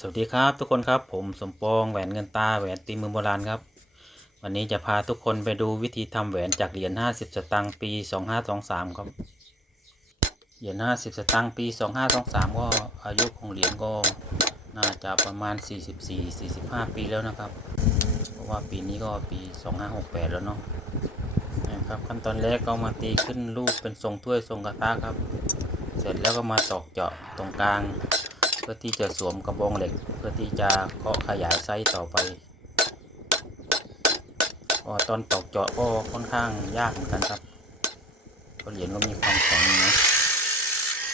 สวัสดีครับทุกคนครับผมสมปองแหวนเงินตาแหวนตีมือโบราณครับ วันนี้จะพาทุกคนไปดูวิธีทำแหวนจากเหรียญ50 สตางค์ปี 2523 ครับเหรียญ50 สตางค์ปี 2523 ก็อายุของเหรียญก็น่าจะประมาณ 44-45 ปีแล้วนะครับ เพราะว่าปีนี้ก็ปี 2568 แล้วเนาะนะครับขั้นตอนแรกก็มาตีขึ้นรูปเป็นทรงถ้วยทรงกระทะครับ เสร็จแล้วก็มาตอกเจาะตรงกลาง พื่อที่จะสวมกระบองเหล็ก เพื่อที่จะเคาะขยายไส้ต่อไปก็ตอนตอกเจาะก็ค่อนข้างยากเหมือนกันครับเพราะเหรียญก็มีความแข็งนะ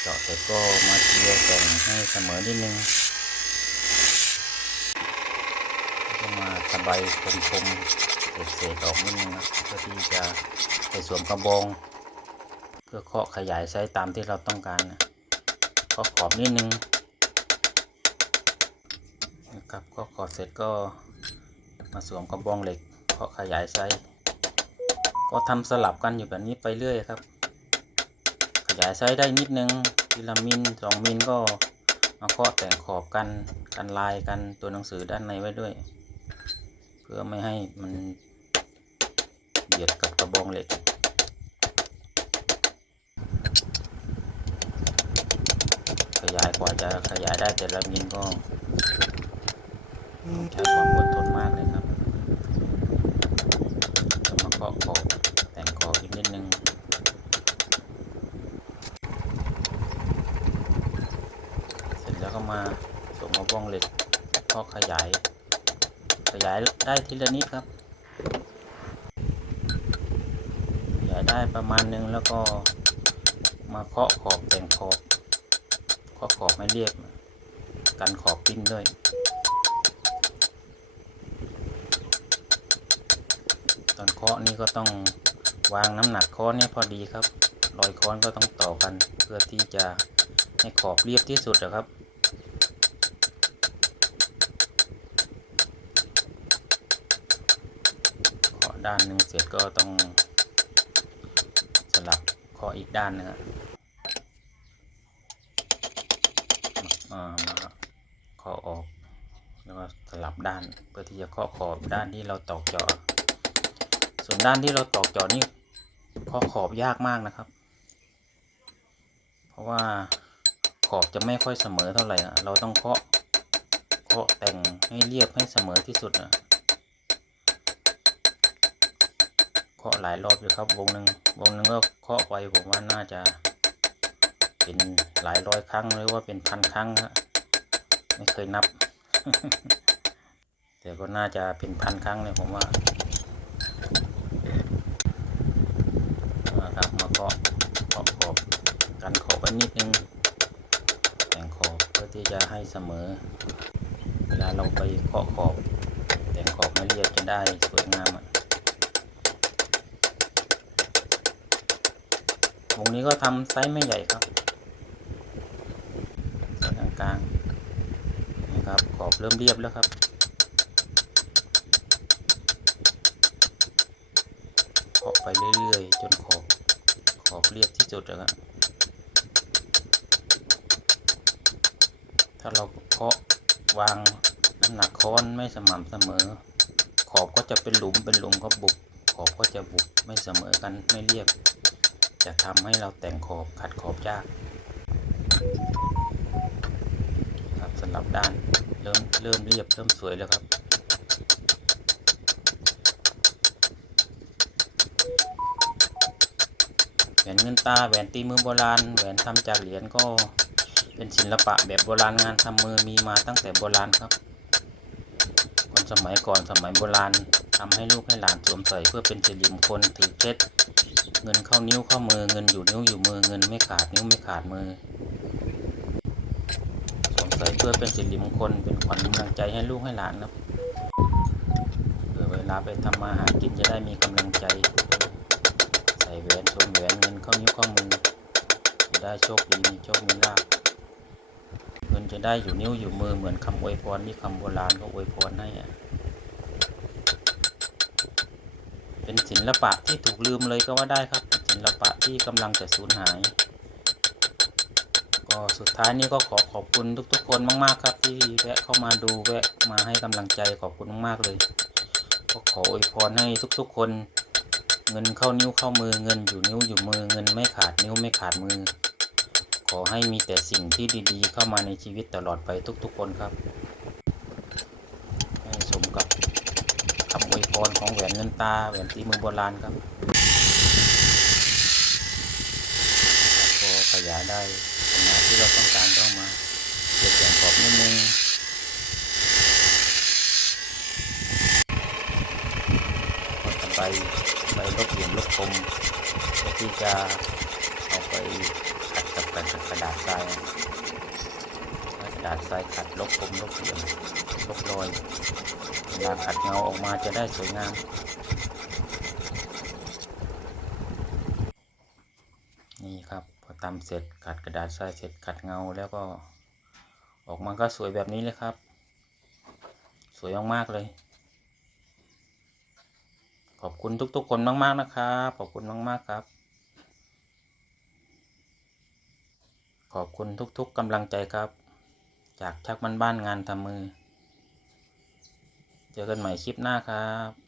เจาะเสร็จก็มาเจียแต่งให้เสมอนิดนึงก็มาสบายคมๆเศษๆออกนิดนึงนะเพื่อที่จะไปสวมกระบองเพื่อเคาะขยายไส้ตามที่เราต้องการนะเคาะขอบนิดนึง นะครับ ก็ขอดเสร็จก็มาสวมกระบองเหล็กเคาะขยายไซส์ก็ทำสลับกันอยู่แบบนี้ไปเรื่อยครับ ขยายไซส์ได้นิดนึงทีละมิลสองมิลก็มาเคาะแต่งขอบกันกันลายกันตัวหนังสือด้านในไว้ด้วย เพื่อไม่ให้มันเบียดกับกระบองเหล็กขยายกว่าจะขยายได้แต่ละมิลก็ ใช้ความอดทนมากเลยครับจะมาเคาะขอบแต่งขอบอีกนิดนึงเสร็จแล้วก็มาสวมกระบ้องเหล็กเคาะขยาย ขยายได้ทีละนิดครับขยายได้ประมาณนึงแล้วก็มาเคาะขอบแต่งขอบเคาะขอบให้เรียบกันขอบปิ้นด้วย อนเคาะนี่ก็ต้องวางน้ำหนักค้อนให้พอดีครับรอยค้อนก็ต้องต่อกัน เพื่อที่จะให้ขอบเรียบที่สุดนะครับเคาะด้านหนึ่งเสร็จก็ต้องสลับเคาะอีกด้านนะครับมาเคาะออกแล้วก็สลับด้านเพื่อที่จะเคาะขอบด้านที่เราตอกเจาะ ด้านที่เราตอกจาะนี่เคาะขอบยากมากนะครับ เพราะว่าขอบจะไม่ค่อยเสมอเท่าไหร่อะเราต้องเคาะเคาะแต่งให้เรียบให้เสมอที่สุดนะเคาะหลายรอบอยู่ครับวงหนึ่งวงหนึ่งก็เคาะไปผมว่าน่าจะ เป็นหลายร้อยครั้งหรือว่าเป็นพันครั้งฮะไม่เคยนับ แต่ก็น่าจะเป็นพันครั้งเลยผมว่า นะครับมาเคาะขอบกันขอบไว้นิดนึงแต่งขอบเพื่อที่จะให้เสมอ เวลาเราไปเคาะขอบ แต่งขอบให้เรียบจะได้สวยงามอะวงนี้ก็ทำไซส์ไม่ใหญ่ครับกลางๆนะครับขอบเริ่มเรียบแล้วครับเคาะไปเรื่อยๆ จนขอบ อบเรียบที่สุดนะครับถ้าเราเคาะวางน้ำหนักค้อนไม่สม่ำเสมอ ขอบก็จะเป็นหลุมเป็นหลุมก็บุบขอบก็จะบุบไม่เสมอกันไม่เรียบ จะทำให้เราแต่งขอบขัดขอบยากครับสลับด้านเริ่มเริ่มเรียบเริ่มสวยแล้วครับ หวนเงินตาแหวนตีมือโบราณแหวนทำจากเหรียญก็เป็นศิลปะแบบโบราณงานทำมือมีมาตั้งแต่โบราณครับ คนสมัยก่อนสมัยโบราณทำให้ลูกให้หลานสวมใส่เพื่อเป็นสิริมงคลถือเคล็ดเงินเข้านิ้วเข้ามือเงินอยู่นิ้วอยู่มือเงินไม่ขาดนิ้วไม่ขาดมือสวมใส่เพื่อเป็นสิริมงคลเป็นขวัญกำลังใจให้ลูกให้หลานครับเพื่อเวลาไปทำมาหากินจะได้มีกำลังใจ ใส่แหวนสวมแหวนเงินเข้านิ้วเข้ามือจะได้โชคดีมีโชคมีลาภเงินจะได้อยู่นิ้วอยู่มือเหมือนคำอวยพรที่คำโบราณเขาอวยพรให้อะเป็นศิลปะที่ถูกลืมเลยก็ว่าได้ครับเป็นศิลปะที่กำลังจะสูญหายก็ก็สุดท้ายนี้ก็ขอขอบคุณทุกๆ คนมากๆครับที่แวะเข้ามาดูแวะมาให้กำลังใจขอบคุณมากๆเลย ก็ขออวยพรให้ทุกๆคน เงินเข้านิ้วเข้ามือเงินอยู่นิ้วอยู่มือเงินไม่ขาดนิ้วไม่ขาดมือ ขอให้มีแต่สิ่งที่ดีๆ เข้ามาในชีวิตตลอดไปทุกๆคนครับให้สมกับคำอวยพรของแหวนเงินตาแหวนตีมือโบราณครับก็ขยายได้ขนาดที่เราต้องการเข้ามาเกิดอย่างกรอบนิดนึงก็จะ ไปไปลบเหลี่ยมลบคมเพื่อที่จะเอาไปขัดกับกระดาษทรายกระดาษทรายขัดลบคมลบเหลี่ยมลบรอยเวลาขัดเงาออกมาจะได้สวยงามนี่ครับพอทำเสร็จขัดกระดาษทรายเสร็จขัดเงาแล้วก็ ออกมาก็สวยแบบนี้เลยครับ สวยมากๆเลย ขอบคุณทุก ๆ คนมาก ๆ นะครับ ขอบคุณมาก ๆ ครับ ขอบคุณทุก ๆกำลังใจครับ จากชักบ้านบ้านงานทำมือ เจอกันใหม่คลิปหน้าครับ